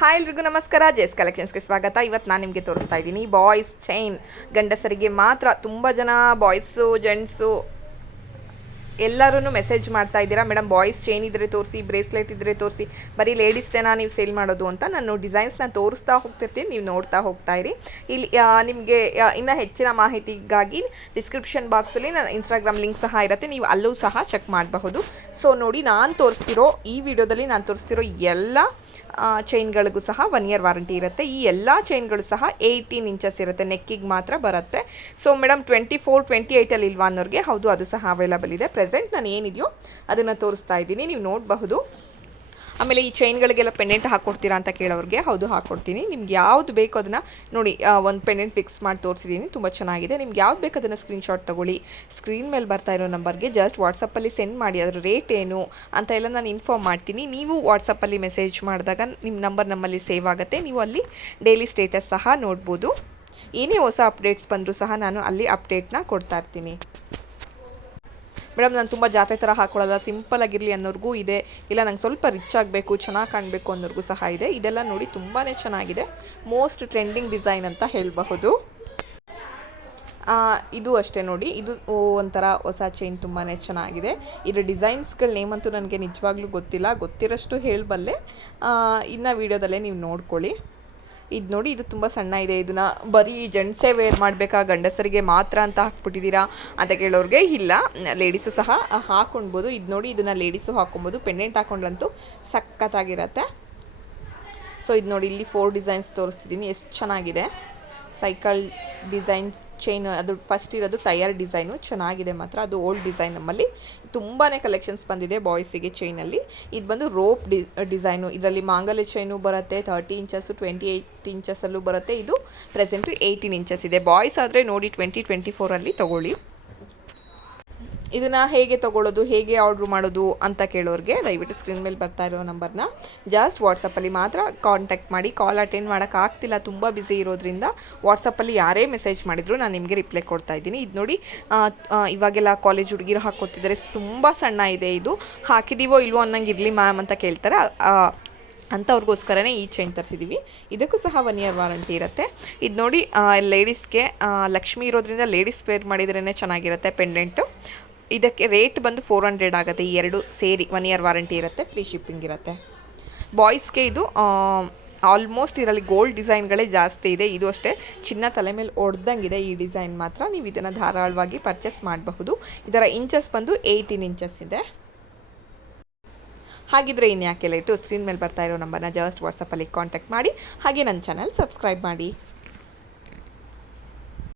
Hi ಎಲ್ರಿಗೂ ನಮಸ್ಕಾರ, chess ಕಲೆಕ್ಷನ್ಸ್ಗೆ ಸ್ವಾಗತ. ಇವತ್ತು ನಾನು ನಿಮಗೆ ತೋರಿಸ್ತಾ ಇದ್ದೀನಿ ಬಾಯ್ಸ್ ಚೈನ್. ಗಂಡಸರಿಗೆ ಮಾತ್ರ ತುಂಬ ಜನ ಬಾಯ್ಸು, ಜೆಂಟ್ಸು ಎಲ್ಲರೂ ಮೆಸೇಜ್ ಮಾಡ್ತಾ ಇದ್ದೀರಾ. ಮೇಡಮ್ ಬಾಯ್ಸ್ ಚೈನ್ ಇದ್ದರೆ ತೋರಿಸಿ, ಬ್ರೇಸ್ಲೆಟ್ ಇದ್ದರೆ ತೋರಿಸಿ, ಬರೀ ಲೇಡೀಸ್ದೇನಾ ನೀವು ಸೇಲ್ ಮಾಡೋದು ಅಂತ ನಾನು ಡಿಸೈನ್ಸ್ನ ತೋರಿಸ್ತಾ ಹೋಗ್ತಿರ್ತೀನಿ. ನೀವು ನೋಡ್ತಾ ಹೋಗ್ತಾ ಇರಿ. ಇಲ್ಲಿ ನಿಮಗೆ ಇನ್ನೂ ಹೆಚ್ಚಿನ ಮಾಹಿತಿಗಾಗಿ ಡಿಸ್ಕ್ರಿಪ್ಷನ್ ಬಾಕ್ಸಲ್ಲಿ ನನ್ನ ಇನ್ಸ್ಟಾಗ್ರಾಮ್ ಲಿಂಕ್ ಸಹ ಇರುತ್ತೆ. ನೀವು ಅಲ್ಲೂ ಸಹ ಚೆಕ್ ಮಾಡಬಹುದು. ಸೊ, ನೋಡಿ, ನಾನು ತೋರಿಸ್ತಿರೋ ಈ ವಿಡಿಯೋದಲ್ಲಿ ನಾನು ತೋರಿಸ್ತಿರೋ ಎಲ್ಲ ಚೈನ್ಗಳಿಗೂ ಸಹ ಒನ್ ಇಯರ್ ವಾರಂಟಿ ಇರುತ್ತೆ. ಈ ಎಲ್ಲ ಚೈನ್ಗಳು ಸಹ ಏಯ್ಟೀನ್ ಇಂಚಸ್ ಇರುತ್ತೆ. ನೆಕ್ಕಿಗೆ ಮಾತ್ರ ಬರುತ್ತೆ. So madam twenty four twenty ಏಯ್ಟಲ್ಲಿ ಇಲ್ವಾ ಅನ್ನೋರಿಗೆ ಹೌದು, ಅದು ಸಹ ಅವೈಲಬಲ್ ಇದೆ. ಪ್ರೆಸೆಂಟ್ ನಾನು ಏನಿದೆಯೋ ಅದನ್ನು ತೋರಿಸ್ತಾ ಇದ್ದೀನಿ. ನೀವು ನೋಡಬಹುದು. ಆಮೇಲೆ ಈ ಚೈನ್ಗಳಿಗೆಲ್ಲ ಪೆಂಡೆಂಟ್ ಹಾಕ್ಕೊಡ್ತೀರಾ ಅಂತ ಕೇಳೋರಿಗೆ, ಹೌದು ಹಾಕ್ಕೊಡ್ತೀನಿ ನಿಮ್ಗೆ ಯಾವ್ದು ಬೇಕು ಅದನ್ನು ನೋಡಿ ಒಂದು ಪೆಂಡೆಂಟ್ ಫಿಕ್ಸ್ ಮಾಡಿ ತೋರಿಸಿದ್ದೀನಿ ತುಂಬ ಚೆನ್ನಾಗಿದೆ. ನಿಮ್ಗೆ ಯಾವ್ದು ಬೇಕು ಅದನ್ನು ಸ್ಕ್ರೀನ್ಶಾಟ್ ತಗೊಳ್ಳಿ. ಸ್ಕ್ರೀನ್ ಮೇಲೆ ಬರ್ತಾ ಇರೋ ನಂಬರ್ಗೆ ಜಸ್ಟ್ ವಾಟ್ಸಪ್ಪಲ್ಲಿ ಸೆಂಡ್ ಮಾಡಿ, ಅದರ ರೇಟ್ ಏನು ಅಂತ ಎಲ್ಲ ನಾನು ಇನ್ಫಾರ್ಮ್ ಮಾಡ್ತೀನಿ. ನೀವು ವಾಟ್ಸಪ್ಪಲ್ಲಿ ಮೆಸೇಜ್ ಮಾಡಿದಾಗ ನಿಮ್ಮ ನಂಬರ್ ನಮ್ಮಲ್ಲಿ ಸೇವ್ ಆಗುತ್ತೆ. ನೀವು ಅಲ್ಲಿ ಡೈಲಿ ಸ್ಟೇಟಸ್ ಸಹ ನೋಡ್ಬೋದು. ಏನೇ ಹೊಸ ಅಪ್ಡೇಟ್ಸ್ ಬಂದರೂ ಸಹ ನಾನು ಅಲ್ಲಿ ಅಪ್ಡೇಟ್ನ ಕೊಡ್ತಾ ಇರ್ತೀನಿ. ಮೇಡಮ್, ನಾನು ತುಂಬ ಜಾತ್ರೆ ಥರ ಹಾಕೊಳ್ಳಲ್ಲ ಸಿಂಪಲ್ ಆಗಿರಲಿ ಅನ್ನೋರ್ಗೂ ಇದೆ. ಇಲ್ಲ, ನಂಗೆ ಸ್ವಲ್ಪ ರಿಚ್ ಆಗಬೇಕು, ಚೆನ್ನಾಗಿ ಕಾಣಬೇಕು ಅನ್ನೋರ್ಗೂ ಸಹ ಇದೆ. ಇದೆಲ್ಲ ನೋಡಿ ತುಂಬಾ ಚೆನ್ನಾಗಿದೆ. ಮೋಸ್ಟ್ ಟ್ರೆಂಡಿಂಗ್ ಡಿಸೈನ್ ಅಂತ ಹೇಳಬಹುದು. ಇದು ಅಷ್ಟೇ ನೋಡಿ. ಇದು ಒಂಥರ ಹೊಸ ಚೈನ್ ತುಂಬಾ ಚೆನ್ನಾಗಿದೆ. ಇದರ ಡಿಸೈನ್ಸ್ಗಳ ನೇಮ್ ಅಂತೂ ನನಗೆ ನಿಜವಾಗ್ಲೂ ಗೊತ್ತಿಲ್ಲ. ಗೊತ್ತಿರೋಷ್ಟು ಹೇಳಬಲ್ಲೆ. ಇನ್ನು ವೀಡಿಯೋದಲ್ಲೇ ನೀವು ನೋಡ್ಕೊಳ್ಳಿ. ಇದು ನೋಡಿ ಇದು ತುಂಬ ಸಣ್ಣ ಇದೆ. ಇದನ್ನು ಬರೀ ಜೆಂಟ್ಸೇ ವೇರ್ ಮಾಡಬೇಕಾ? ಗಂಡಸರಿಗೆ ಮಾತ್ರ ಅಂತ ಹಾಕ್ಬಿಟ್ಟಿದ್ದೀರಾ? ಅಂತ ಕೇಳೋರಿಗೆ ಇಲ್ಲ. ಲೇಡೀಸು ಸಹ ಹಾಕೊಳ್ಬೋದು ಇದು ನೋಡಿ ಇದನ್ನು ಲೇಡೀಸು ಹಾಕೊಬೋದು ಪೆಂಡೆಂಟ್ ಹಾಕೊಂಡ್ರಂತೂ ಸಖತ್ತಾಗಿರತ್ತೆ. ಸೊ ಇದು ನೋಡಿ ಇಲ್ಲಿ ಫೋರ್ ಡಿಸೈನ್ಸ್ ತೋರಿಸ್ತಿದ್ದೀನಿ. ಎಷ್ಟು ಚೆನ್ನಾಗಿದೆ. ಸೈಕಲ್ ಡಿಸೈನ್ ಚೈನ್, ಅದು ಫಸ್ಟ್ ಇರೋದು ಟೈರ್ ಡಿಸೈನು, ಚೆನ್ನಾಗಿದೆ ಮಾತ್ರ. ಅದು ಓಲ್ಡ್ ಡಿಸೈನ್ ನಮ್ಮಲ್ಲಿ. ತುಂಬಾ ಕಲೆಕ್ಷನ್ಸ್ ಬಂದಿದೆ ಬಾಯ್ಸಿಗೆ ಚೈನಲ್ಲಿ ಇದು ಬಂದು ರೋಪ್ ಡಿ ಡಿಸೈನು ಇದರಲ್ಲಿ ಮಾಂಗಲ್ಯ ಚೈನು ಬರುತ್ತೆ ತರ್ಟಿ ಇಂಚಸ್ಸು ಟ್ವೆಂಟಿ ಏಯ್ಟ್ ಇಂಚಸ್ಸಲ್ಲೂ ಬರುತ್ತೆ. ಇದು ಪ್ರೆಸೆಂಟು ಏಯ್ಟೀನ್ ಇಂಚಸ್ ಇದೆ. ಬಾಯ್ಸ್ ಆದರೆ ನೋಡಿ ಟ್ವೆಂಟಿ ಟ್ವೆಂಟಿ ಫೋರಲ್ಲಿ ತೊಗೊಳ್ಳಿ. ಇದನ್ನು ಹೇಗೆ ತೊಗೊಳ್ಳೋದು, ಹೇಗೆ ಆರ್ಡ್ರ್ ಮಾಡೋದು ಅಂತ ಕೇಳೋರಿಗೆ ದಯವಿಟ್ಟು ಸ್ಕ್ರೀನ್ ಮೇಲೆ ಬರ್ತಾ ಇರೋ ನಂಬರ್ನ ಜಸ್ಟ್ ವಾಟ್ಸಪ್ಪಲ್ಲಿ ಮಾತ್ರ ಕಾಂಟ್ಯಾಕ್ಟ್ ಮಾಡಿ. ಕಾಲ್ ಅಟೆಂಡ್ ಮಾಡೋಕ್ಕಾಗ್ತಿಲ್ಲ ತುಂಬ ಬ್ಯುಸಿ ಇರೋದ್ರಿಂದ ವಾಟ್ಸಪ್ಪಲ್ಲಿ ಯಾರೇ ಮೆಸೇಜ್ ಮಾಡಿದ್ರು ನಾನು ನಿಮಗೆ ರಿಪ್ಲೈ ಕೊಡ್ತಾ ಇದ್ದೀನಿ. ಇದು ನೋಡಿ ಇವಾಗೆಲ್ಲ ಕಾಲೇಜ್ ಹುಡುಗಿರು ಹಾಕ್ಕೊತಿದ್ದಾರೆ ತುಂಬ ಸಣ್ಣ ಇದೆ ಇದು. ಹಾಕಿದ್ದೀವೋ ಇಲ್ವೋ ಅನ್ನಂಗೆ ಇರಲಿ ಮ್ಯಾಮ್ ಅಂತ ಕೇಳ್ತಾರೆ. ಅಂಥವ್ರಿಗೋಸ್ಕರನೇ ಈ ಚೈನ್ ತರಿಸಿದ್ದೀವಿ ಇದಕ್ಕೂ ಸಹ ಒನ್ ಇಯರ್ ವಾರಂಟಿ ಇರುತ್ತೆ. ಇದು ನೋಡಿ ಲೇಡೀಸ್ಗೆ ಲಕ್ಷ್ಮಿ ಇರೋದ್ರಿಂದ ಲೇಡೀಸ್ ವೇರ್ ಮಾಡಿದ್ರೇ ಚೆನ್ನಾಗಿರುತ್ತೆ ಪೆಂಡೆಂಟು ಇದಕ್ಕೆ ರೇಟ್ ಬಂದು ಫೋರ್ ಹಂಡ್ರೆಡ್ ಆಗುತ್ತೆ. ಈ ಎರಡು ಸೇರಿ ಒನ್ ಇಯರ್ ವಾರಂಟಿ ಇರುತ್ತೆ ಫ್ರೀ ಶಿಪ್ಪಿಂಗ್ ಇರುತ್ತೆ. ಬಾಯ್ಸ್ಗೆ ಇದು ಆಲ್ಮೋಸ್ಟ್ ಇದರಲ್ಲಿ ಗೋಲ್ಡ್ ಡಿಸೈನ್ಗಳೇ ಜಾಸ್ತಿ ಇದೆ. ಇದು ಅಷ್ಟೇ, ಚಿನ್ನ ತಲೆ ಮೇಲೆ ಒಡ್ದಂಗಿದೆ ಈ ಡಿಸೈನ್ ಮಾತ್ರ. ನೀವು ಇದನ್ನು ಧಾರಾಳವಾಗಿ ಪರ್ಚೇಸ್ ಮಾಡಬಹುದು. ಇದರ ಇಂಚಸ್ ಬಂದು ಏಯ್ಟೀನ್ ಇಂಚಸ್ ಇದೆ. ಹಾಗಿದ್ರೆ ಇನ್ಯಾಕೆ ಲೈಟು ಸ್ಕ್ರೀನ್ ಮೇಲೆ ಬರ್ತಾ ಇರೋ ನಂಬರ್ನ ಜಸ್ಟ್ ವಾಟ್ಸಪ್ಪಲ್ಲಿ ಕಾಂಟ್ಯಾಕ್ಟ್ ಮಾಡಿ. ಹಾಗೆ ನನ್ನ ಚಾನಲ್ ಸಬ್ಸ್ಕ್ರೈಬ್ ಮಾಡಿ.